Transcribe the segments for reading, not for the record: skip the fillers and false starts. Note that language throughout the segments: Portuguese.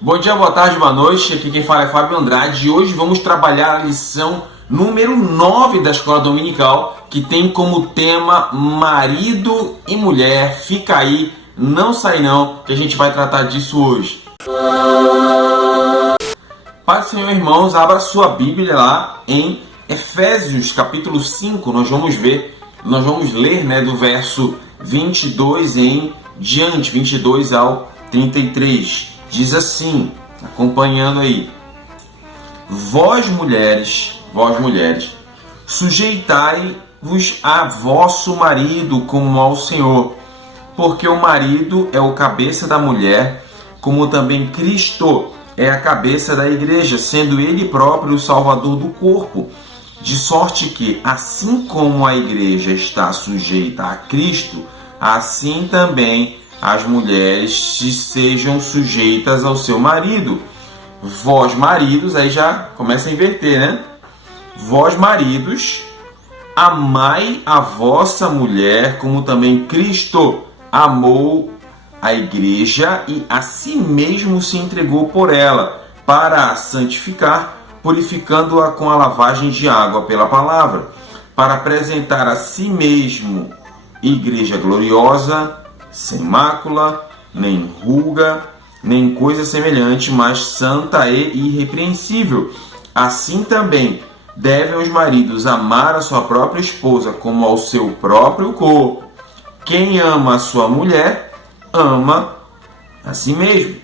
Bom dia, boa tarde, boa noite. Aqui quem fala é Fábio Andrade e hoje vamos trabalhar a lição número 9 da Escola Dominical, que tem como tema marido e mulher. Fica aí, não sai não, que a gente vai tratar disso hoje. Pai do Senhor, irmãos, abra sua Bíblia lá em Efésios capítulo 5. Nós vamos ler do verso 22 em diante, 22 ao 33. Diz assim, acompanhando aí: Vós mulheres, sujeitai-vos a vosso marido como ao Senhor, porque o marido é o cabeça da mulher, como também Cristo é a cabeça da igreja, sendo ele próprio o salvador do corpo. De sorte que, assim como a igreja está sujeita a Cristo, assim também as mulheres sejam sujeitas ao seu marido. Vós maridos, aí já começa a inverter, né? Vós maridos, amai a vossa mulher, como também Cristo amou a igreja e a si mesmo se entregou por ela, para a santificar, purificando-a com a lavagem de água pela palavra, para apresentar a si mesmo igreja gloriosa, sem mácula, nem ruga, nem coisa semelhante, mas santa e irrepreensível. Assim também devem os maridos amar a sua própria esposa como ao seu próprio corpo. Quem ama a sua mulher, ama a si mesmo.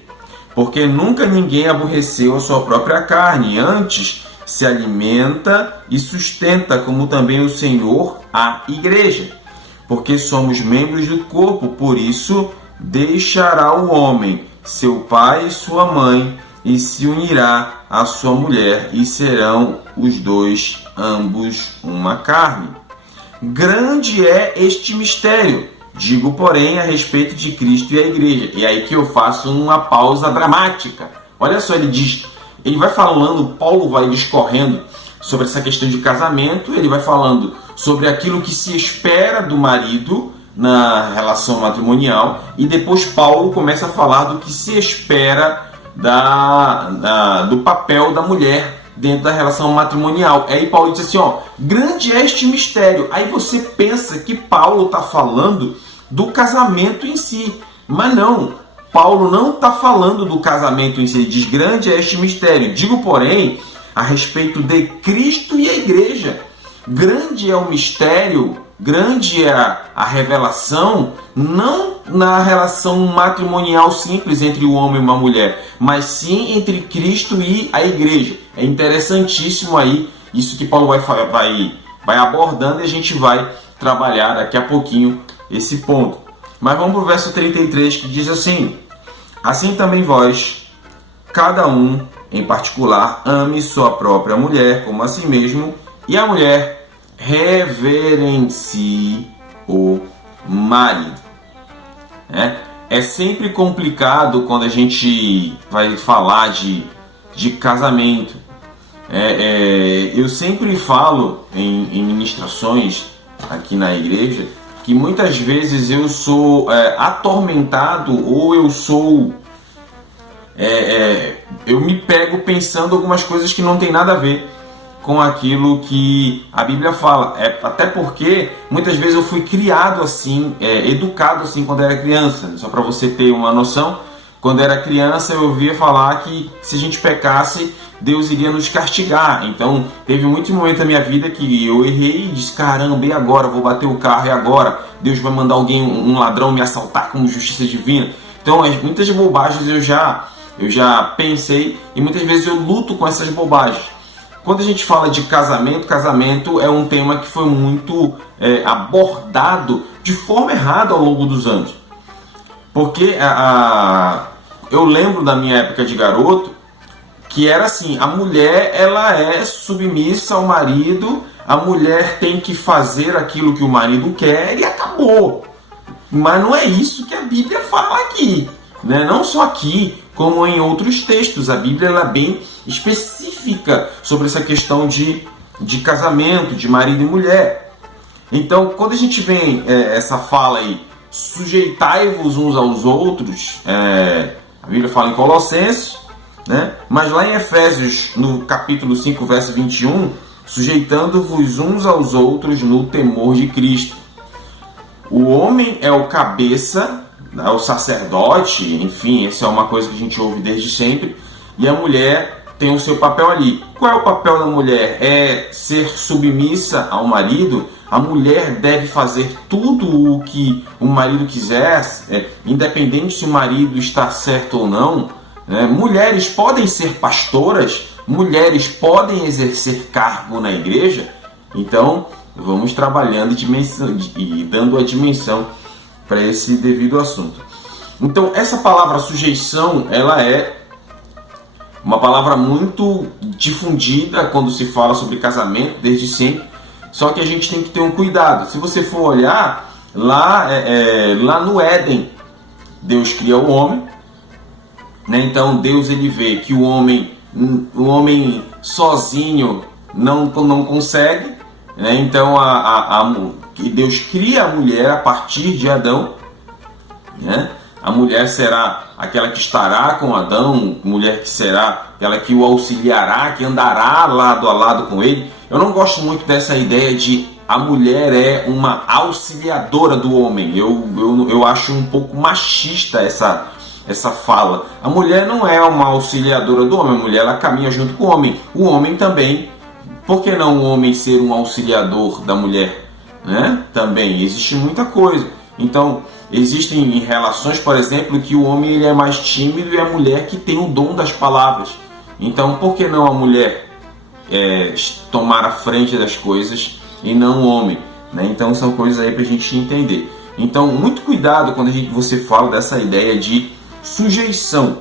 Porque nunca ninguém aborreceu a sua própria carne, antes se alimenta e sustenta, como também o Senhor a igreja. Porque somos membros do corpo, por isso deixará o homem seu pai e sua mãe, e se unirá à sua mulher, e serão os dois ambos uma carne. Grande é este mistério, digo, porém, a respeito de Cristo e a igreja. E aí que eu faço uma pausa dramática. Olha só, ele vai falando, Paulo vai discorrendo sobre essa questão de casamento, ele vai falando sobre aquilo que se espera do marido na relação matrimonial, e depois Paulo começa a falar do que se espera do papel da mulher dentro da relação matrimonial. Aí Paulo diz assim, grande é este mistério. Aí você pensa que Paulo está falando do casamento em si, mas não, Paulo não está falando do casamento em si. Ele diz, grande é este mistério, digo, porém, a respeito de Cristo e a igreja. Grande é o mistério, grande é a revelação, não na relação matrimonial simples entre o homem e uma mulher, mas sim entre Cristo e a igreja. É interessantíssimo aí, isso que Paulo vai abordando, e a gente vai trabalhar daqui a pouquinho esse ponto. Mas vamos para o verso 33, que diz assim: Assim também vós, cada um em particular, ame sua própria mulher como a si mesmo, e a mulher reverencie o marido. É sempre complicado quando a gente vai falar de casamento. Eu sempre falo em ministrações aqui na igreja que muitas vezes eu sou atormentado, ou eu me pego pensando algumas coisas que não tem nada a ver com aquilo que a Bíblia fala. Até porque muitas vezes eu fui criado assim, educado assim quando era criança. Só para você ter uma noção, quando era criança eu ouvia falar que se a gente pecasse, Deus iria nos castigar. Então teve muitos momentos da minha vida que eu errei e disse, caramba, e agora? Vou bater o carro, e agora? Deus vai mandar um ladrão me assaltar como justiça divina. Então muitas bobagens eu já pensei, e muitas vezes eu luto com essas bobagens. Quando a gente fala de casamento é um tema que foi muito abordado de forma errada ao longo dos anos. Porque eu lembro da minha época de garoto, que era assim, a mulher ela é submissa ao marido, a mulher tem que fazer aquilo que o marido quer e acabou. Mas não é isso que a Bíblia fala aqui, né? Não só aqui, como em outros textos. A Bíblia ela é bem específica sobre essa questão de casamento, de marido e mulher. Então, quando a gente vem essa fala aí, sujeitai-vos uns aos outros, a Bíblia fala em Colossenses, né? Mas lá em Efésios, no capítulo 5, verso 21, sujeitando-vos uns aos outros no temor de Cristo. O homem é o cabeça, é o sacerdote, enfim, essa é uma coisa que a gente ouve desde sempre, e a mulher tem o seu papel ali. Qual é o papel da mulher? É ser submissa ao marido. A mulher deve fazer tudo o que o marido quiser, independente se o marido está certo ou não, né? Mulheres podem ser pastoras, mulheres podem exercer cargo na igreja. Então, vamos trabalhando e dando a dimensão para esse devido assunto. Então, essa palavra sujeição, ela é uma palavra muito difundida quando se fala sobre casamento, desde sempre. Só que a gente tem que ter um cuidado. Se você for olhar, lá no Éden, Deus cria o homem, né? Então Deus ele vê que o homem sozinho não consegue, né? Então Deus cria a mulher a partir de Adão, né? A mulher será aquela que estará com Adão, mulher que será aquela que o auxiliará, que andará lado a lado com ele. Eu não gosto muito dessa ideia de a mulher é uma auxiliadora do homem. Eu acho um pouco machista essa fala. A mulher não é uma auxiliadora do homem, a mulher ela caminha junto com o homem. O homem também. Por que não o homem ser um auxiliador da mulher, né? Também existe muita coisa. Então, existem relações, por exemplo, que o homem ele é mais tímido e a mulher que tem o dom das palavras. Então, por que não a mulher tomar a frente das coisas e não o homem, né? Então, são coisas aí para a gente entender. Então, muito cuidado quando você fala dessa ideia de sujeição,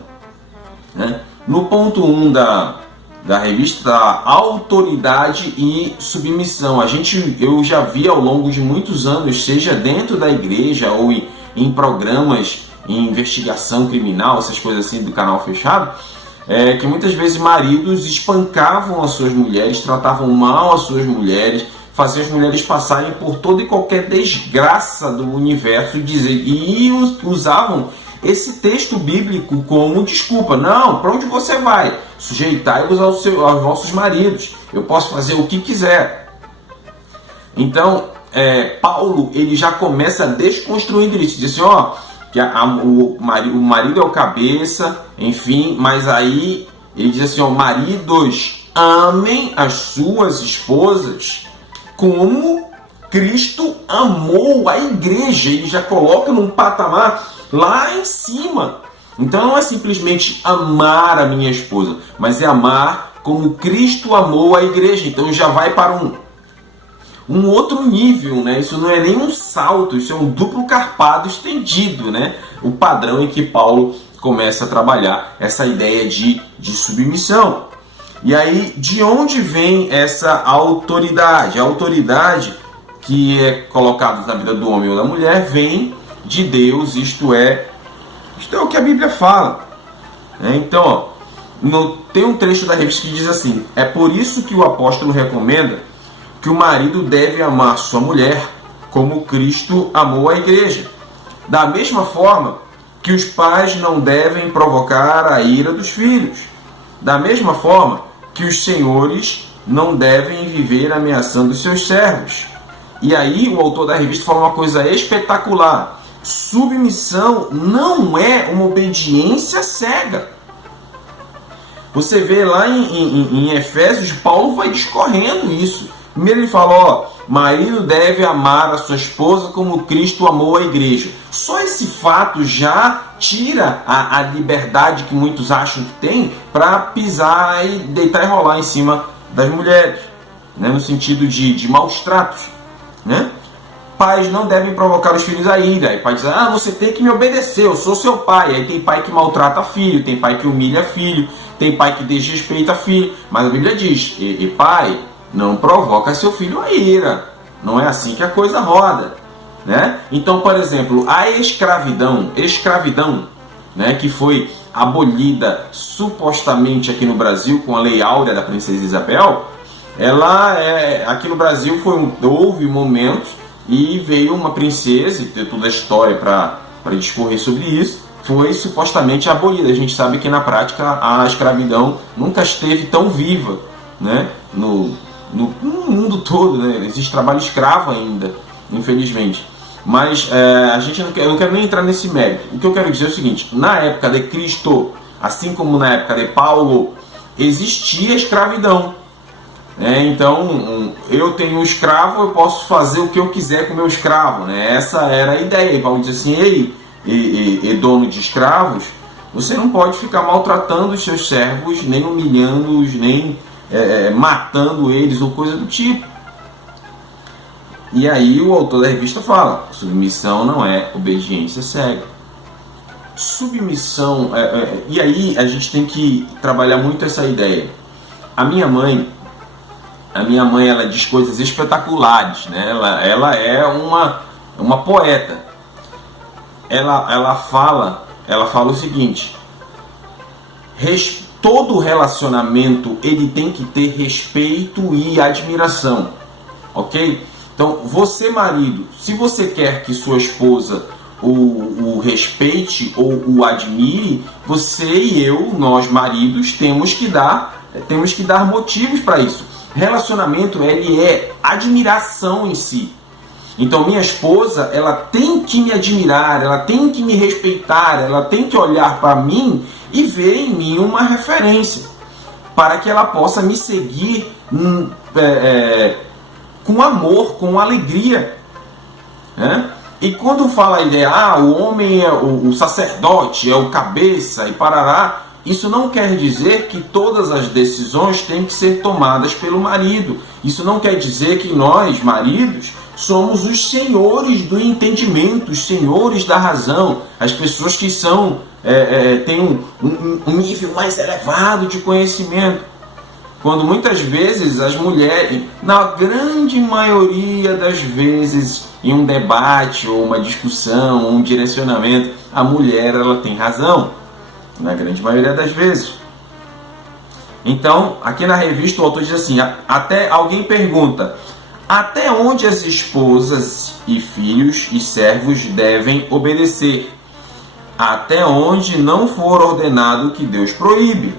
né? No ponto 1 da revista, autoridade e submissão. Eu já vi ao longo de muitos anos, seja dentro da igreja ou em programas em investigação criminal, essas coisas assim do canal fechado, que muitas vezes maridos espancavam as suas mulheres, tratavam mal as suas mulheres, faziam as mulheres passarem por toda e qualquer desgraça do universo e usavam esse texto bíblico como desculpa. Não, para onde você vai? Sujeitai-vos aos vossos maridos. Eu posso fazer o que quiser. Então, Paulo ele já começa desconstruindo isso. Diz assim, que o marido é o cabeça, enfim, mas aí ele diz assim, maridos, amem as suas esposas como Cristo amou a igreja. Ele já coloca num patamar lá em cima. Então não é simplesmente amar a minha esposa, mas é amar como Cristo amou a igreja. Então já vai para um outro nível, né? Isso não é nem um salto, isso é um duplo carpado estendido, né? O padrão em que Paulo começa a trabalhar essa ideia de submissão. E aí, de onde vem essa autoridade? A autoridade que é colocada na vida do homem ou da mulher vem de Deus, isto é o que a Bíblia fala. Então, tem um trecho da revista que diz assim: é por isso que o apóstolo recomenda que o marido deve amar sua mulher como Cristo amou a igreja. Da mesma forma que os pais não devem provocar a ira dos filhos. Da mesma forma que os senhores não devem viver ameaçando seus servos. E aí o autor da revista fala uma coisa espetacular: submissão não é uma obediência cega. Você vê lá em Efésios, Paulo vai discorrendo isso. Primeiro ele fala, marido deve amar a sua esposa como Cristo amou a igreja. Só esse fato já tira a liberdade que muitos acham que tem para pisar e deitar e rolar em cima das mulheres, né? No sentido de maus tratos, né? Pais não devem provocar os filhos a ira. Aí o pai diz, você tem que me obedecer, eu sou seu pai. Aí tem pai que maltrata filho, tem pai que humilha filho, tem pai que desrespeita filho. Mas a Bíblia diz, pai, não provoca seu filho a ira. Não é assim que a coisa roda, né? Então, por exemplo, a escravidão, né, que foi abolida supostamente aqui no Brasil com a Lei Áurea da Princesa Isabel, aqui no Brasil houve momentos e veio uma princesa, e tem toda a história para discorrer sobre isso, foi supostamente abolida. A gente sabe que na prática a escravidão nunca esteve tão viva, né? No mundo todo, né? Existe trabalho escravo ainda, infelizmente. Mas eu não quero nem entrar nesse mérito. O que eu quero dizer é o seguinte: na época de Cristo, assim como na época de Paulo, existia escravidão. Então, eu tenho um escravo, eu posso fazer o que eu quiser com o meu escravo, né? Essa era a ideia. E Paulo diz assim: ei, dono de escravos, você não pode ficar maltratando os seus servos, nem humilhando-os, nem matando eles ou coisa do tipo. E aí o autor da revista fala: submissão não é obediência cega. Submissão, e aí a gente tem que trabalhar muito essa ideia. A minha mãe, ela diz coisas espetaculares, né? Ela é uma poeta. Ela fala o seguinte: todo relacionamento ele tem que ter respeito e admiração, ok? Então, você marido, se você quer que sua esposa o respeite ou o admire, você e eu, nós maridos, temos que dar motivos para isso. Relacionamento, ele é admiração em si. Então, minha esposa, ela tem que me admirar, ela tem que me respeitar, ela tem que olhar para mim e ver em mim uma referência, para que ela possa me seguir com amor, com alegria, né? E quando fala a ideia, o homem é o sacerdote, é o cabeça e parará, isso não quer dizer que todas as decisões têm que ser tomadas pelo marido. Isso não quer dizer que nós, maridos, somos os senhores do entendimento, os senhores da razão, as pessoas que têm um nível mais elevado de conhecimento. Quando muitas vezes as mulheres, na grande maioria das vezes, em um debate ou uma discussão, um direcionamento, a mulher ela tem razão, na grande maioria das vezes. Então, aqui na revista o autor diz assim: até alguém pergunta, até onde as esposas e filhos e servos devem obedecer? Até onde não for ordenado que Deus proíbe,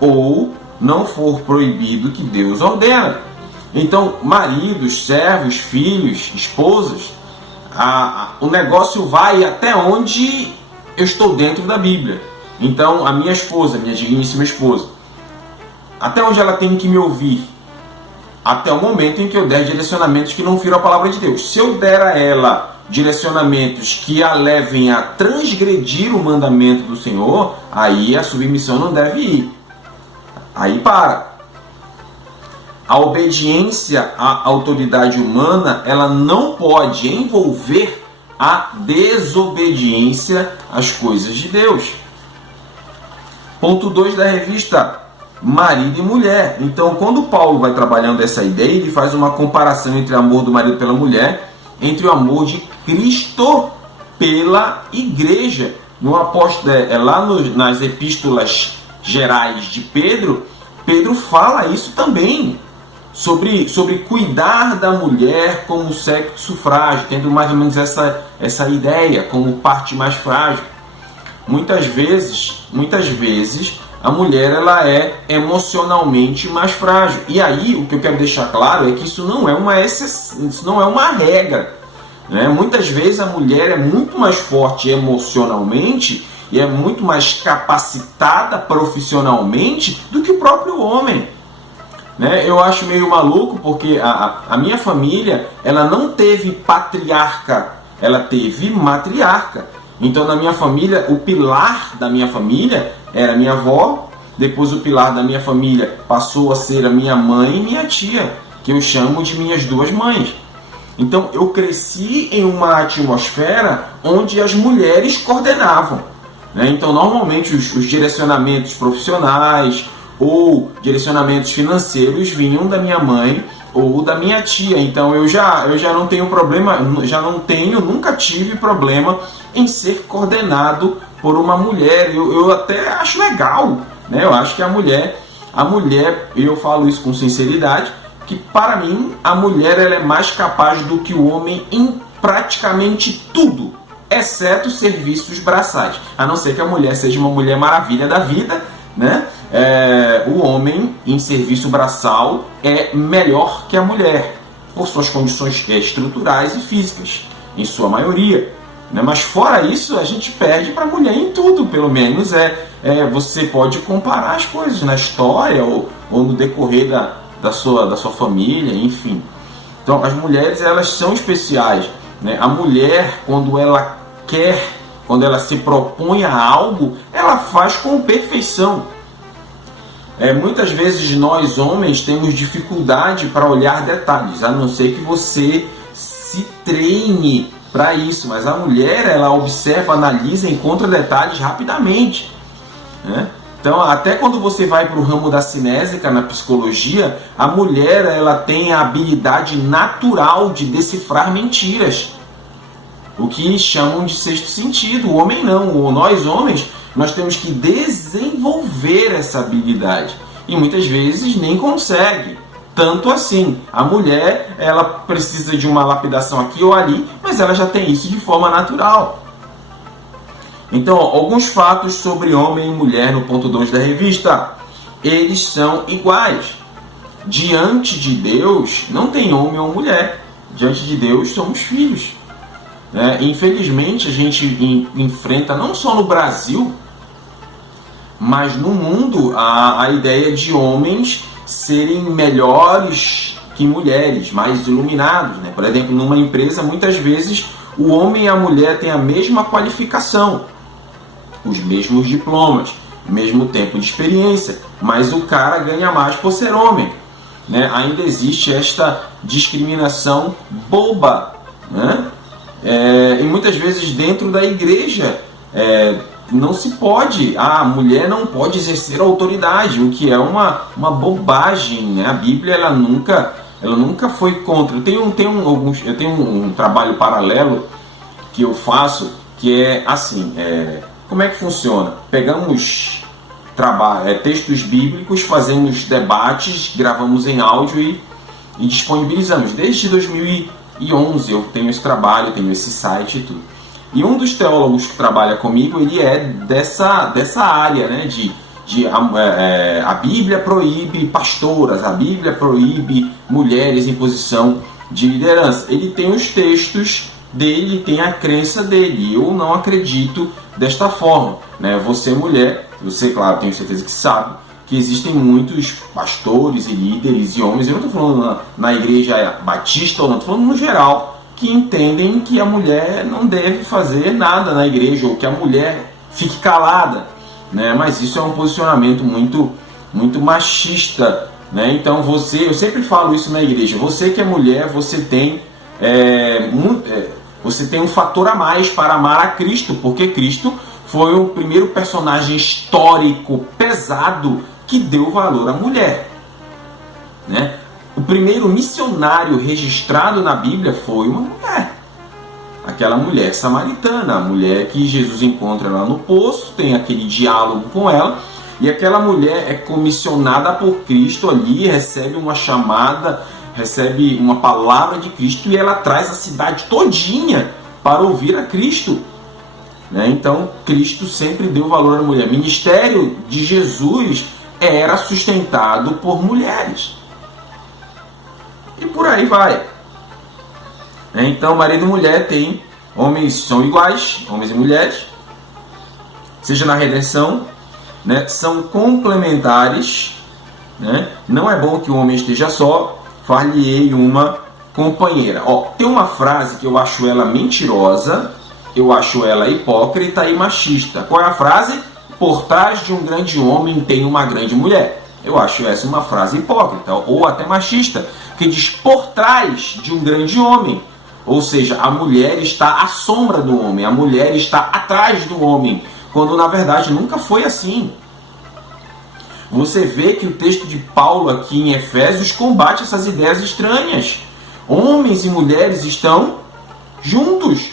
ou não for proibido que Deus ordena. Então, maridos, servos, filhos, esposas, o negócio vai até onde eu estou dentro da Bíblia. Então, a minha esposa, minha digníssima esposa, até onde ela tem que me ouvir? Até o momento em que eu der direcionamentos que não firam a palavra de Deus. Se eu der a ela direcionamentos que a levem a transgredir o mandamento do Senhor, aí a submissão não deve ir. Aí para. A obediência à autoridade humana, ela não pode envolver a desobediência às coisas de Deus. Ponto 2 da revista, marido e mulher. Então, quando Paulo vai trabalhando essa ideia, ele faz uma comparação entre o amor do marido pela mulher, entre o amor de Cristo pela igreja. No apóstolo, nas epístolas gerais de Pedro fala isso também, sobre cuidar da mulher como sexo frágil, tendo mais ou menos essa ideia como parte mais frágil. Muitas vezes a mulher ela é emocionalmente mais frágil. E aí o que eu quero deixar claro é que isso não é uma exceção, isso não é uma regra, né? Muitas vezes a mulher é muito mais forte emocionalmente e é muito mais capacitada profissionalmente do que o próprio homem, né? Eu acho meio maluco porque a minha família ela não teve patriarca, ela teve matriarca. Então na minha família, o pilar da minha família era minha avó, depois o pilar da minha família passou a ser a minha mãe e minha tia, que eu chamo de minhas duas mães. Então eu cresci em uma atmosfera onde as mulheres coordenavam. Então, normalmente, os direcionamentos profissionais ou direcionamentos financeiros vinham da minha mãe ou da minha tia. Então, eu já não tenho problema, nunca tive problema em ser coordenado por uma mulher. Eu até acho legal, né? Eu acho que a mulher, e eu falo isso com sinceridade, que para mim, a mulher ela é mais capaz do que o homem em praticamente tudo. exceto serviços braçais. A não ser que a mulher seja uma mulher maravilha da vida, né? O homem em serviço braçal é melhor que a mulher, por suas condições estruturais e físicas, em sua maioria. Né? Mas fora isso, a gente perde para a mulher em tudo, pelo menos. Você pode comparar as coisas na história ou no decorrer da sua família, enfim. Então, as mulheres, elas são especiais. Né? A mulher, quando ela quer, quando ela se propõe a algo, ela faz com perfeição. Muitas vezes nós, homens, temos dificuldade para olhar detalhes, a não ser que você se treine para isso. Mas a mulher, ela observa, analisa, encontra detalhes rapidamente. Né? Então, até quando você vai para o ramo da cinésica, na psicologia, a mulher, ela tem a habilidade natural de decifrar mentiras, o que chamam de sexto sentido. O homem não. Nós, homens, nós temos que desenvolver essa habilidade. E muitas vezes nem consegue. Tanto assim, a mulher, ela precisa de uma lapidação aqui ou ali, mas ela já tem isso de forma natural. Então, alguns fatos sobre homem e mulher no ponto 2 da revista. Eles são iguais. Diante de Deus, não tem homem ou mulher. Diante de Deus, somos filhos. Infelizmente, a gente enfrenta, não só no Brasil, mas no mundo, a ideia de homens serem melhores que mulheres, mais iluminados. Né? Por exemplo, numa empresa, muitas vezes, o homem e a mulher têm a mesma qualificação, os mesmos diplomas, o mesmo tempo de experiência, mas o cara ganha mais por ser homem. Né? Ainda existe esta discriminação boba, né? E muitas vezes dentro da igreja não se pode, a mulher não pode exercer autoridade, o que é uma bobagem. Né? A Bíblia, ela nunca foi contra. Eu tenho um trabalho paralelo que eu faço, que é assim, como é que funciona? Pegamos textos bíblicos, fazemos debates, gravamos em áudio e disponibilizamos. Desde 2011 eu tenho esse trabalho, tenho esse site e tudo. E um dos teólogos que trabalha comigo, ele é dessa área, né, a Bíblia proíbe pastoras, a Bíblia proíbe mulheres em posição de liderança. Ele tem os textos dele, tem a crença dele. Eu não acredito desta forma. Né? Você, mulher, você, claro, tenho certeza que sabe que existem muitos pastores e líderes e homens, eu não estou falando na igreja batista, ou não, estou falando no geral, que entendem que a mulher não deve fazer nada na igreja, ou que a mulher fique calada. Né? Mas isso é um posicionamento muito, muito machista. Né? Então eu sempre falo isso na igreja, você que é mulher, você tem um fator a mais para amar a Cristo, porque Cristo foi o primeiro personagem histórico pesado que deu valor à mulher. Né? O primeiro missionário registrado na Bíblia foi uma mulher. Aquela mulher samaritana, a mulher que Jesus encontra lá no poço, tem aquele diálogo com ela, e aquela mulher é comissionada por Cristo ali, recebe uma chamada, recebe uma palavra de Cristo, e ela traz a cidade todinha para ouvir a Cristo. Né? Então, Cristo sempre deu valor à mulher. O ministério de Jesus era sustentado por mulheres. E por aí vai. Então, marido e mulher tem, homens são iguais, homens e mulheres, seja na redenção, né? São complementares. Né? Não é bom que o homem esteja só, far-lhe-ei uma companheira. Tem uma frase que eu acho ela mentirosa, eu acho ela hipócrita e machista. Qual é a frase? Por trás de um grande homem tem uma grande mulher. Eu acho essa uma frase hipócrita ou até machista, que diz por trás de um grande homem. Ou seja, a mulher está à sombra do homem, a mulher está atrás do homem, quando na verdade nunca foi assim. Você vê que o texto de Paulo aqui em Efésios combate essas ideias estranhas. Homens e mulheres estão juntos.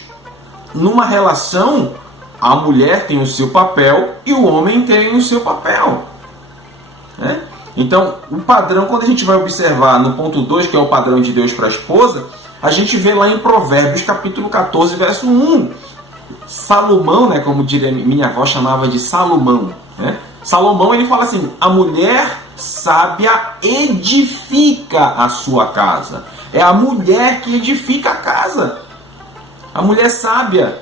Numa relação, a mulher tem o seu papel e o homem tem o seu papel. Né? Então, o padrão, quando a gente vai observar no ponto 2, que é o padrão de Deus para a esposa, a gente vê lá em Provérbios capítulo 14, verso 1. Salomão, né, como diria minha avó, chamava de Salomão, né? Salomão, ele fala assim: a mulher sábia edifica a sua casa. É a mulher que edifica a casa. A mulher sábia,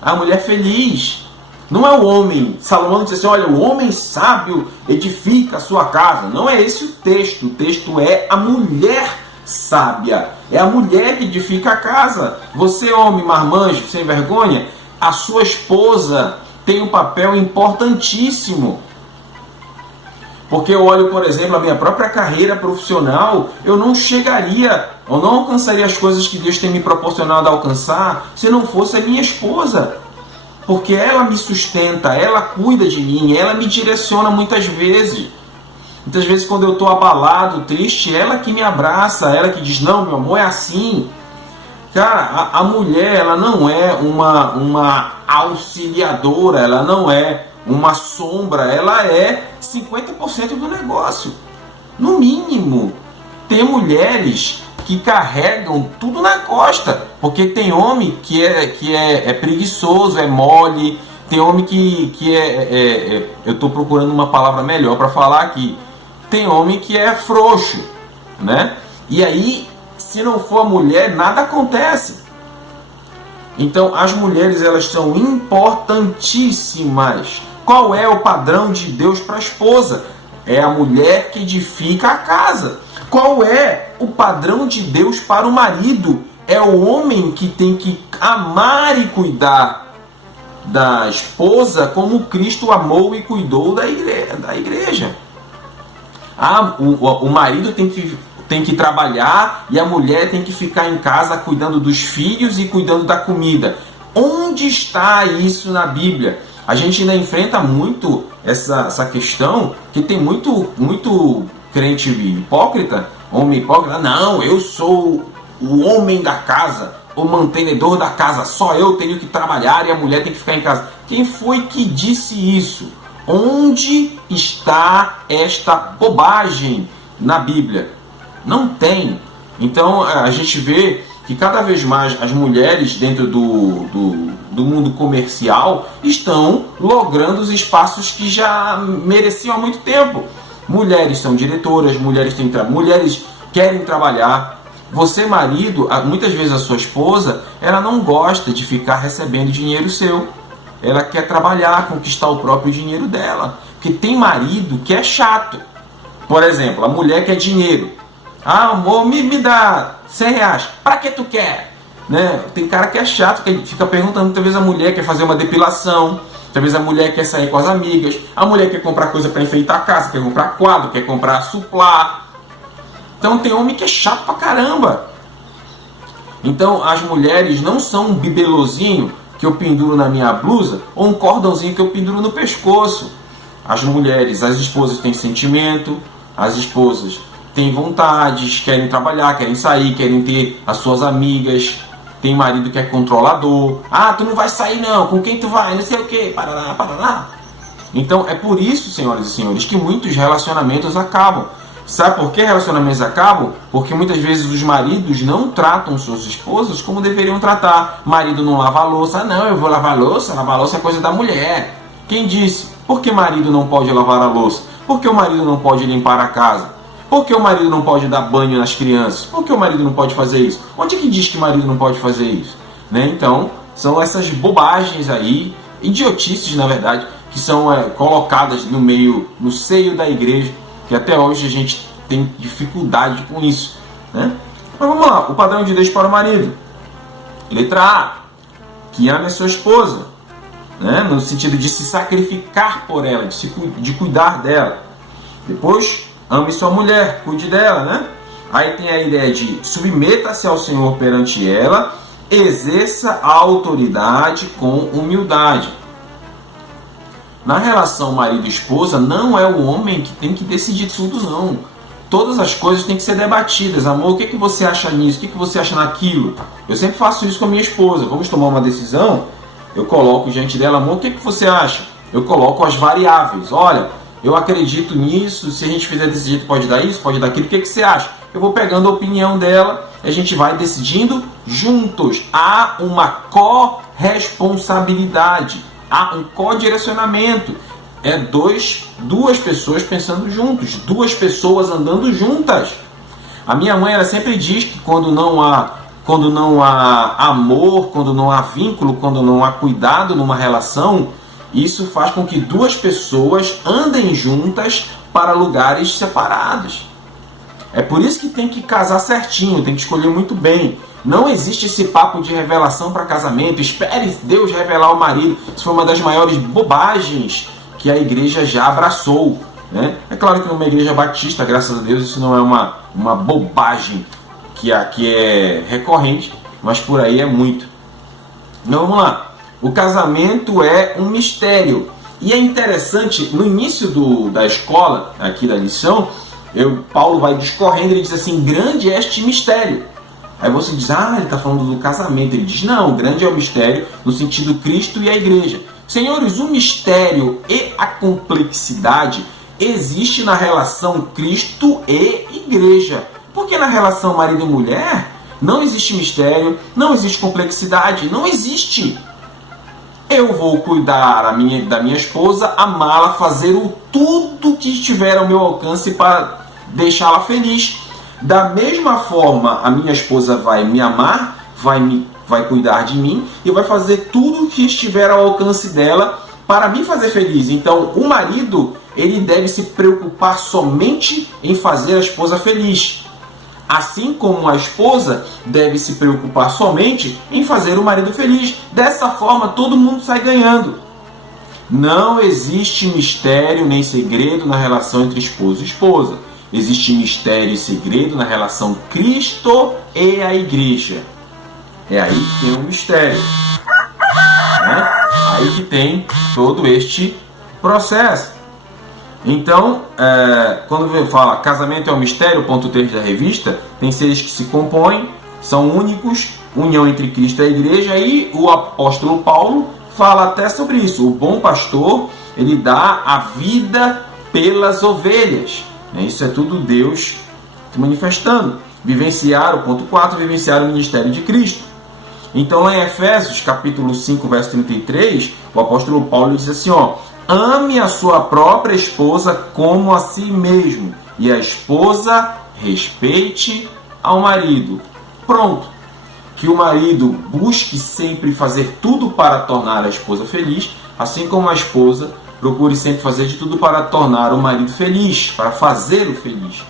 a mulher feliz. Não é o homem. Salomão diz assim: olha, o homem sábio edifica a sua casa. Não é esse o texto. O texto é a mulher sábia. É a mulher que edifica a casa. Você, homem marmanjo, sem vergonha, a sua esposa tem um papel importantíssimo. Porque eu olho, por exemplo, a minha própria carreira profissional, eu não alcançaria as coisas que Deus tem me proporcionado a alcançar se não fosse a minha esposa. Porque ela me sustenta, ela cuida de mim, ela me direciona muitas vezes. Muitas vezes quando eu estou abalado, triste, ela que me abraça, ela que diz: não, meu amor, é assim. Cara, a mulher, ela não é uma auxiliadora, ela não é uma sombra, ela é 50% do negócio. No mínimo, tem mulheres que carregam tudo na costa, porque tem homem que é preguiçoso, é mole, tem homem que eu estou procurando uma palavra melhor para falar aqui, tem homem que é frouxo, né? E aí, se não for a mulher, nada acontece. Então, as mulheres, elas são importantíssimas. Qual é o padrão de Deus para a esposa? É a mulher que edifica a casa. Qual é o padrão de Deus para o marido? É o homem que tem que amar e cuidar da esposa como Cristo amou e cuidou da igreja. O marido tem que trabalhar e a mulher tem que ficar em casa cuidando dos filhos e cuidando da comida. Onde está isso na Bíblia? A gente ainda enfrenta muito essa questão, que tem muito crente hipócrita, homem hipócrita. Não, eu sou o homem da casa, o mantenedor da casa, só eu tenho que trabalhar e a mulher tem que ficar em casa. Quem foi que disse isso? Onde está esta bobagem na Bíblia? Não tem. Então a gente vê que cada vez mais as mulheres dentro do mundo comercial estão logrando os espaços que já mereciam há muito tempo. Mulheres são diretoras, mulheres querem trabalhar. Você, marido, muitas vezes a sua esposa, ela não gosta de ficar recebendo dinheiro seu. Ela quer trabalhar, conquistar o próprio dinheiro dela. Porque tem marido que é chato. Por exemplo, a mulher quer dinheiro. Ah, amor, me dá 100 reais. Para que tu quer? Né? Tem cara que é chato, que fica perguntando. Muitas vezes a mulher quer fazer uma depilação. Muitas vezes a mulher quer sair com as amigas. A mulher quer comprar coisa para enfeitar a casa, quer comprar quadro, quer comprar suplá. Então tem homem que é chato pra caramba. Então as mulheres não são um bibelozinho que eu penduro na minha blusa ou um cordãozinho que eu penduro no pescoço. As mulheres, as esposas têm sentimento, as esposas têm vontades, querem trabalhar, querem sair, querem ter as suas amigas. Tem marido que é controlador. Ah, tu não vai sair não, com quem tu vai, não sei o que, parará, parará. Então é por isso, senhoras e senhores, que muitos relacionamentos acabam. Sabe por que relacionamentos acabam? Porque muitas vezes os maridos não tratam suas esposas como deveriam tratar. Marido não lava a louça. Ah, não, eu vou lavar a louça é coisa da mulher. Quem disse? Por que marido não pode lavar a louça? Por que o marido não pode limpar a casa? Por que o marido não pode dar banho nas crianças? Por que o marido não pode fazer isso? Onde é que diz que o marido não pode fazer isso? Né? Então, são essas bobagens aí, idiotices na verdade, que são colocadas no seio da igreja, que até hoje a gente tem dificuldade com isso, né? Mas vamos lá, o padrão de Deus para o marido. Letra A, que ame a sua esposa, né? No sentido de se sacrificar por ela, de cuidar dela. Depois, ame sua mulher, cuide dela, né? Aí tem a ideia de submeta-se ao Senhor perante ela, exerça a autoridade com humildade. Na relação marido e esposa, não é o homem que tem que decidir tudo, não. Todas as coisas têm que ser debatidas. Amor, o que você acha nisso? O que você acha naquilo? Eu sempre faço isso com a minha esposa. Vamos tomar uma decisão? Eu coloco diante dela, amor, o que você acha? Eu coloco as variáveis. Olha, eu acredito nisso. Se a gente fizer desse jeito, pode dar isso, pode dar aquilo. O que você acha? eu vou pegando a opinião dela, a gente vai decidindo juntos. Há uma corresponsabilidade, há um codirecionamento. É duas pessoas pensando juntos, duas pessoas andando juntas. A minha mãe ela sempre diz que quando não há amor, quando não há vínculo, quando não há cuidado numa relação, isso faz com que duas pessoas andem juntas para lugares separados. É por isso que tem que casar certinho, tem que escolher muito bem. Não existe esse papo de revelação para casamento, espere Deus revelar o marido. Isso foi uma das maiores bobagens que a igreja já abraçou, né? É claro que numa igreja batista, graças a Deus, isso não é uma bobagem que é recorrente, mas por aí é muito. Então vamos lá. O casamento é um mistério. E é interessante, no início da escola, aqui da lição, Paulo vai discorrendo, ele diz assim, grande é este mistério. Aí você diz, ele está falando do casamento. Ele diz, não, grande é o mistério no sentido Cristo e a igreja. Senhores, o mistério e a complexidade existe na relação Cristo e igreja. Porque na relação marido e mulher não existe mistério, não existe complexidade, não existe. Eu vou cuidar da minha esposa, amá-la, fazer tudo que estiver ao meu alcance para deixá-la feliz. Da mesma forma, a minha esposa vai me amar, vai cuidar de mim e vai fazer tudo que estiver ao alcance dela para me fazer feliz. Então, o marido, ele deve se preocupar somente em fazer a esposa feliz. Assim como a esposa deve se preocupar somente em fazer o marido feliz. Dessa forma, todo mundo sai ganhando. Não existe mistério nem segredo na relação entre esposo e esposa. Existe mistério e segredo na relação Cristo e a igreja. É aí que tem o mistério. Aí que tem todo este processo. Então, quando fala casamento é um mistério, ponto 3 da revista, tem seres que se compõem, são únicos, união entre Cristo e a igreja, e o apóstolo Paulo fala até sobre isso. O bom pastor, ele dá a vida pelas ovelhas. Isso é tudo Deus se manifestando. Vivenciar, o ponto 4, vivenciar o ministério de Cristo. Então, lá em Efésios, capítulo 5, verso 33, o apóstolo Paulo diz assim, ame a sua própria esposa como a si mesmo, e a esposa respeite ao marido. Pronto. Que o marido busque sempre fazer tudo para tornar a esposa feliz, assim como a esposa procure sempre fazer de tudo para tornar o marido feliz, para fazê-lo feliz.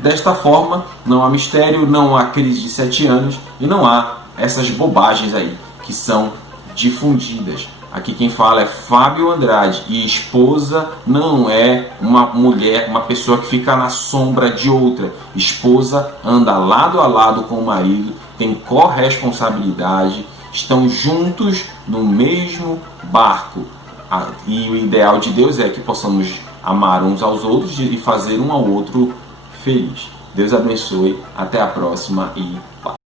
Desta forma, não há mistério, não há crise de 7 anos e não há essas bobagens aí que são difundidas. Aqui quem fala é Fábio Andrade, e esposa não é uma mulher, uma pessoa que fica na sombra de outra. Esposa anda lado a lado com o marido, tem corresponsabilidade, estão juntos no mesmo barco. E o ideal de Deus é que possamos amar uns aos outros e fazer um ao outro feliz. Deus abençoe, até a próxima e paz.